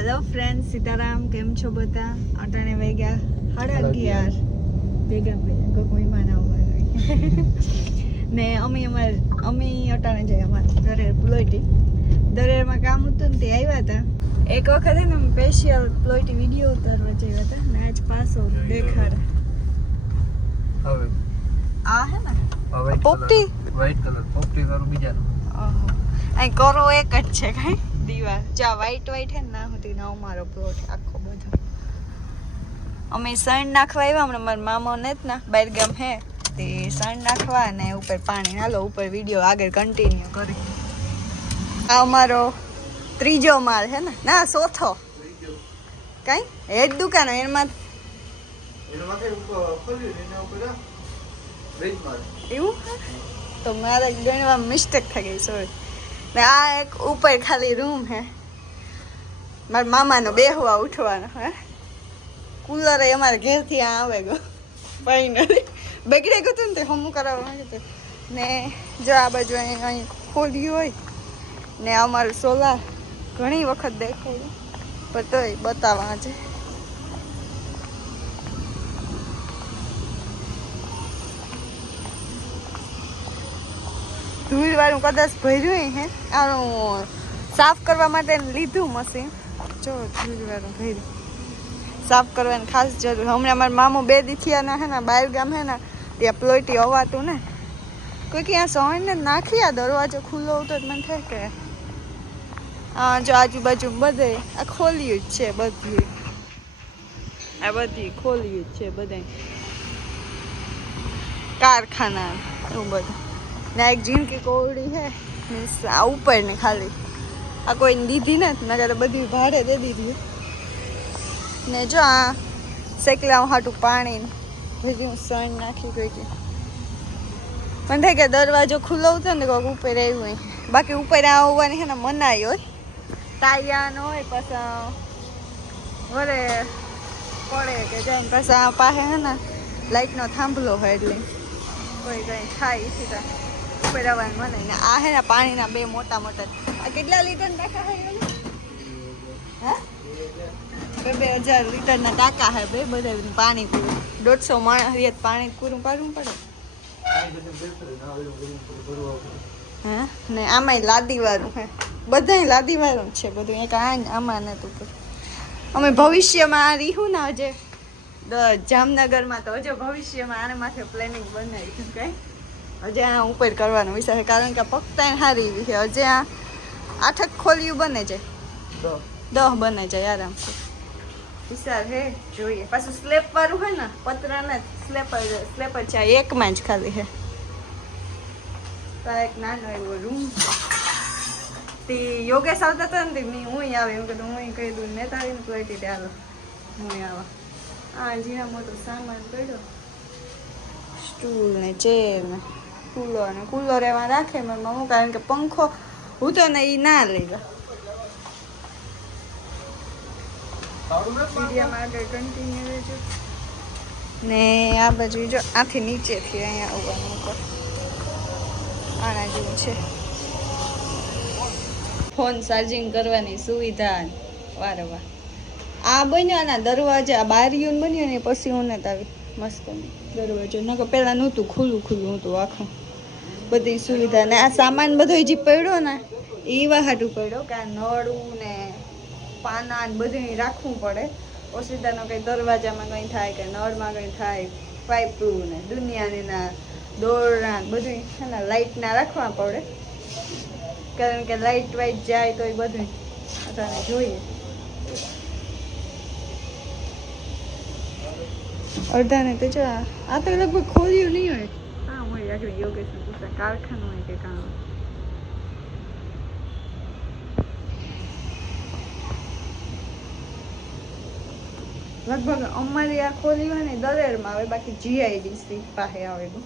Hello friend, Sitaram. કેમ છો બધા? અટાણે વાગ્યા 11:30. ભેગા કોઈ માના ને અમે અટાણે જઈએ અમારે દરેર પ્લોટી. દરેરમાં કામ હતું ને તે આવ્યા હતા. એક વખત છે ને અમે સ્પેશિયલ પ્લોટી વિડીયો ઉતારવા જયા હતા ને આજ પાછો દેખાડે. હવે આ હે ને પોપટી વ્હાઈટ કલર પોપટી વાળું બીજાનું. ઓહો, અહીં કરો એક જ છે કઈ દીવાલ જા વ્હાઈટ હે ને ના હતી ને અમારો પ્લોટ આખો બધો. અમે સણ નાખવા આવ્યા હમણાં મારા મામા ને જ ના બહાર ગામ હે તે સણ નાખવા ને ઉપર પાણી હાલો ઉપર વિડીયો આગળ કન્ટિન્યુ કરી. આ અમારો ત્રીજો માળ હે ને ના ચોથો કઈ હેડ દુકાન એમાં એવું તો મારે ગણવા મિસ્ટેક થઈ ગઈ સોરી. ને આ એક ઉપર ખાલી રૂમ હે મારા મામાનો બેહવા ઉઠવાનો હે. કુલર અમારે ઘેરથી આ આવે ગયો ફાઇનલી બગડે ગયું હતું ને તે હમું કરાવવા માંગે છે. ને જો આ બાજુ અહીં ખોલ્યું હોય ને અમારું સોલાર ઘણી વખત દેખાયું પણ તોય બતાવવા છે. ધૂળ વાળું કદાચ ભર્યું હે આનું સાફ કરવા માટે લીધું મશીન. જો ધૂળ વાળું ભર્યું સાફ કરવાની ખાસ જરૂર. હમણાં મારા મામો 2 દીથિયાના હે ને બહાર ગામ હે ને ત્યાં પ્લોટી હવાતું ને કોઈ ક્યાં સોણ ને નાખી આ દરવાજો ખુલ્લો હતો મને થાય કે હા જો આજુબાજુ બધે આ ખોલ્યું જ છે બધી આ બધી ખોલ્યું જ છે બધે કારખાના એવું બધું. ને એક જીણકી કોવડી હે મીન્સ આ ઉપર ને ખાલી આ કોઈને દીધી ને નકર બધી ભાડે દે દીધી. ને જો આ શેકલા હાટું પાણી હજી હું સણ નાખી ગઈ હતી. મને થાય કે દરવાજો ખુલ્લો હતો ને કોઈક ઉપર આવ્યું હોય. બાકી ઉપર આવવાની છે ને મનાઈ હોય તાયા ન હોય પછી વરે પડે કે જાય પછી આ પાસે હે ને લાઇટનો થાંભલો હોય એટલે કોઈ કંઈ થાય સીધા ઉપર આવવાનું મને. ને આ હે ને પાણીના 2 મોટા મોટા આ કેટલા લીટર ટાંકા હોય હા 2000 લીટરના ટાંકા હે બે બધા પાણી પૂરું 150 માણસ પાણી પૂરું પાડવું પડે. હા ને આમાંય લાદી વાળું હે બધાય લાદી વાળું જ છે બધું એક આમાં નતું. અમે ભવિષ્યમાં આ રીહું ને હજે જામનગરમાં તો હજે ભવિષ્યમાં આને માથે પ્લાનિંગ બનાવી છે કઈ હજે આ ઉપર કરવાનો વિચાર છે કારણ કે પગતા સારી એવી છે. હજે આ 8 ખોલિયું બને છે 10 બને છે આરામથી વિચાર હે જોઈએ. પાછું સ્લેબ વાળું હોય ને પતરાને સ્લેપર છે એકમાં જ ખાલી હે. એક નાનો એવો રૂમ તે યોગેશ આવતા હતા ને મેં હું આવે એમ કીધું હું કહી દઉં ને તારીને પ્લેટી ચાલો હું આવા. આ જીરા મોટો સામાન પડ્યો સ્ટૂલ ને ચેર ને કુલર એમાં રાખે મારા હું કારણ કે પંખો હું તો ને એ ના લઈ ગયો. ને આ બાજુ જો આથી નીચેથી અહીંયા આવવાનું ઉપર આના જેવું છે. ફોન ચાર્જિંગ કરવાની સુવિધા વારંવાર આ બન્યો આના દરવાજા બારીઓ બન્યો ને પછી હું નથી આવી મસ્ત દરવાજો નકર પહેલાં નહોતું ખુલ્લું હતું આખું બધી સુવિધા. ને આ સામાન બધો જે પડ્યો ને એ વાહાટું પડ્યો કે આ નળું ને પાના ને બધું રાખવું પડે. ઓસીદાનો કંઈ દરવાજામાં કંઈ થાય કે નળમાં કંઈ થાય પાઇપું ને દુનિયાની ના દોરડા બધું છે ને લાઇટના રાખવા પડે કારણ કે લાઇટ વાઇટ જાય તો એ બધું અત્યારે જોઈએ. અડધાને તો જો આ તો લગભગ ખોલ્યું નહીં હોય. હા હોય આગળ યોગેશનું પૂછતા કારખાનું હોય કે કામ લગભગ અમારી આ ખોલી હોય ને દરેરમાં આવે બાકી જીઆઈડીસી પાસે આવેલું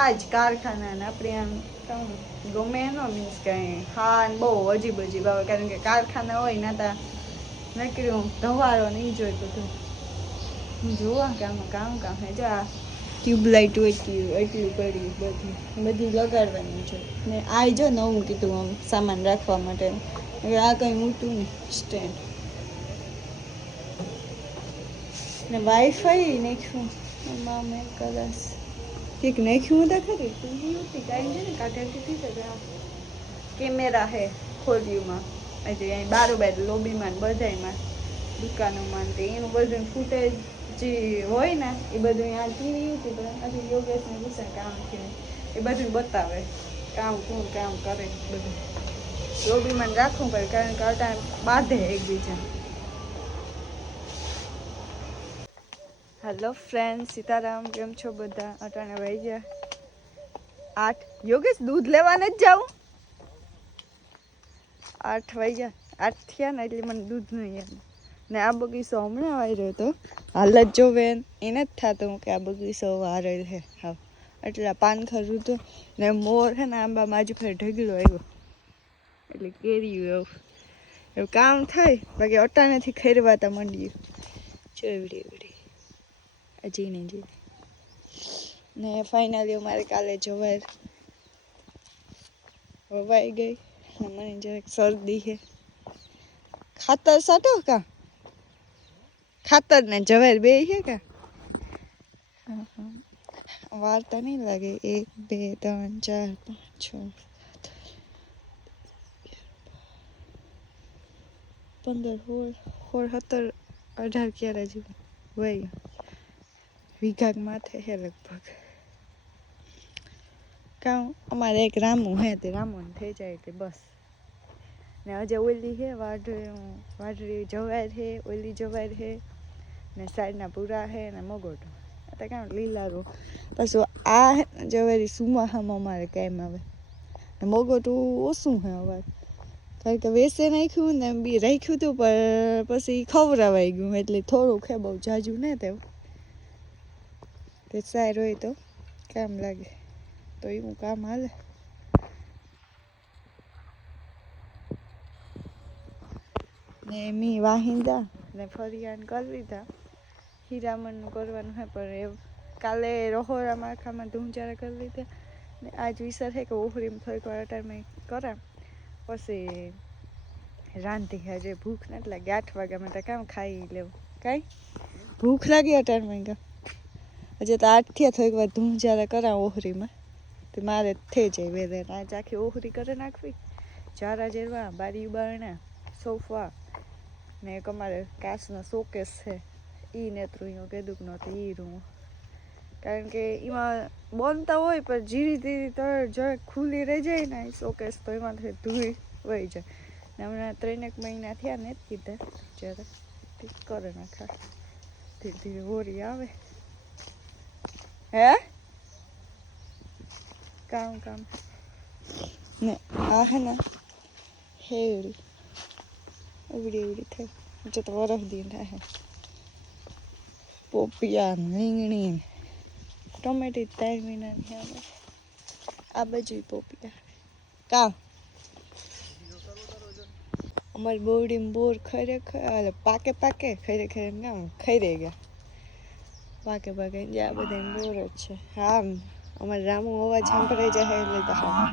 આ જ કારખાના ને આપણે આમ ગમે એનો મીન્સ કે હા બહુ અજીબ આવે કારણ કે કારખાના હોય ના તા નકર્યું ધવારો નહીં જોઈ બધું હું જોવા કે આમાં કામ હે જો આ ટ્યુબલાઇટ એટલું પડી બધી લગાડવાની છે ને આ જો નવું કીધું આમ સામાન રાખવા માટે હવે આ કંઈ ઊંટું નહીં સ્ટેન્ડ ને વાઈફાઈ નાખ્યું એમાં મેં કદાચ ઠીક નાખ્યું હતા ખરી ટીવી હતી કાંઈ છે ને કાઢાતી હતી તો કેમેરા હે ખોલ્યુંમાં હજી અહીં બારોબાર લોબીમાં ને બધાયમાં દુકાનોમાં તે એનું બધું ફૂટેજ જે હોય ને એ બધું અહીંયા ટીવી હતી પણ હજી યોગેશને પૂછે કામ થયું એ બધું બતાવે કામ કોણ કામ કરે બધું લોબીમાં રાખવું પડે કારણ કે અટાણ બાંધે એકબીજા. હેલો ફ્રેન્ડ, સીતારામ, કેમ છો બધા? અટાણે વાઈ ગયા 8. યોગેશ દૂધ લેવા નથી જાવું? 8 વાગ્યા 8 થયા ને એટલે મને દૂધ નહીં એમ ને આ બગીચો હમણાં આવી રહ્યો હતો હાલત જોવે એને જ થતું કે આ બગીચો વારેલ છે હા એટલા પાનખર ઋતુ ને મોર છે ને આંબા માજુ ફેર ઢગલો આવ્યો એટલે કેરીયું એવું કામ થાય બાકી અટાણેથી ખેરવાતા માંડ્યું જો એવડી જીને ને ફાઇનલી અમારે કાલે જવાર વવાઈ ગઈ ને મને જરાક શરદી છે. ખાતર સાટો કા ખાતર ને જવાર બે છે કા વાર તો નહીં લાગે 1 2 3 4 5 6 7 15 16 17 18 ક્યારે જેવું વહી વીઘાક માથે છે લગભગ. કામ અમારે એક રામુ હે તે રામુને થઈ જાય એટલે બસ ને હજે ઓલી છે વાઢળી જવાર છે ઓલી જવાર છે ને સાઈડના પૂરા છે ને મગોટો તો કામ લીલારું પાછું આ જવારી સુમાહામાં અમારે કાંઈ આવે ને મગોટું ઓછું છે અવાર કારણ કે વેસે નાખ્યું ને એમ બી રાખ્યું હતું પણ પછી ખવડાવાઈ ગયું એટલે થોડુંક છે બહુ જાજુ ને તેવું તે સારું હોય તો કામ લાગે તો એવું કામ હાલે. ને મી વાહિંદા ને ફરિયાદ કરી લીધા હીરામણનું કરવાનું હે પણ એ કાલે રહોરા માખામાં ધૂંચારા કરી લીધા ને આજ વિચાર છે કે ઓહરીમાં થોડીક વાર અટારમાં કરા પછી રાંધી હજે ભૂખ નથી લાગી 8 વાગ્યામાં તો કામ ખાઈ લેવું કાંઈ ભૂખ લાગી અટારમાં કામ હજે તો 8 થયા થોડીક વાર ધૂંચારા કરા ઓહરીમાં તો મારે થઈ જાય વેધર આજ આખી ઓહરી કરી નાખવી ચારા જેરવા બારી બારણા સોફા ને એક અમારે કાચનો શોકેસ છે એ નેત્રું કીધું નહોતું એ રૂમ કારણ કે એમાં બનતા હોય પણ ધીરે ધીરે તળ જરાક ખુલ્લી રહી જાય ને શોકેસ તો એમાંથી ધૂળ વહી જાય ને હમણાં 3 મહિના થયા ને જ કીધા જ્યારે કરે નાખા ધીરે ધીરે હોરી આવે હે કામ ને આ હે ને હેવડી એવડી થઈ હજુ તો વરસ દિન થાય પોપિયા રીંગણી ટમેટી 3 મહિનાની આવે આ બાજુ પોપિયા કામ અમારી બોરડીમાં બોર ખરેખર પાકે ખરેખર કામ ખાઈ રહી ગયા પાકે જે આ બધા બોર જ છે હા અમારે રામુ અવાજ સાંભળાઈ જાય એટલે તો હા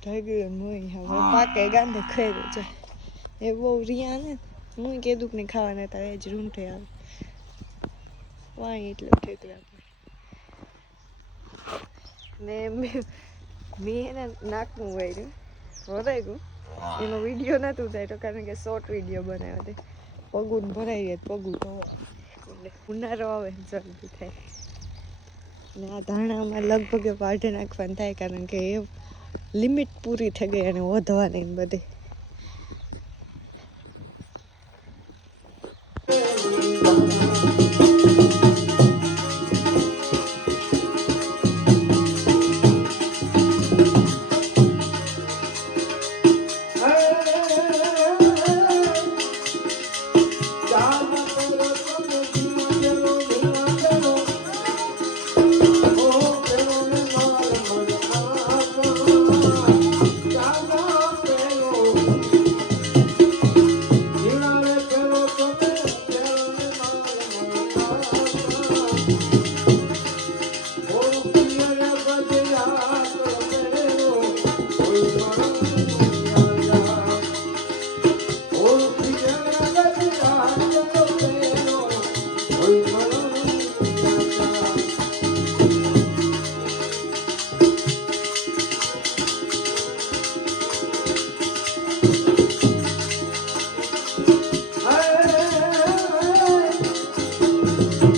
ઢગલો મોઈ હવે પાકે ગાંધે ખાઈ જાય એ બહુ રિયા ને હું કીધું કે નહીં ખાવાના હતા એ જ રૂંઠે આવે વાંઈ એટલે ઠેકડા ને મેં એને નાકનું વાર્યું ભરાઈ ગયું એનો વિડીયો નહોતું થાય તો કારણ કે શોર્ટ વિડીયો બનાવ્યો હતો પગું ભરાઈ જાય પગું એટલે ઉનાળો આવે જલ્દી થાય ને આ ધાણામાં લગભગ વાઢે નાખવાનું થાય કારણ કે એ લિમિટ પૂરી થઈ ગઈ અને વધવાની બધી છે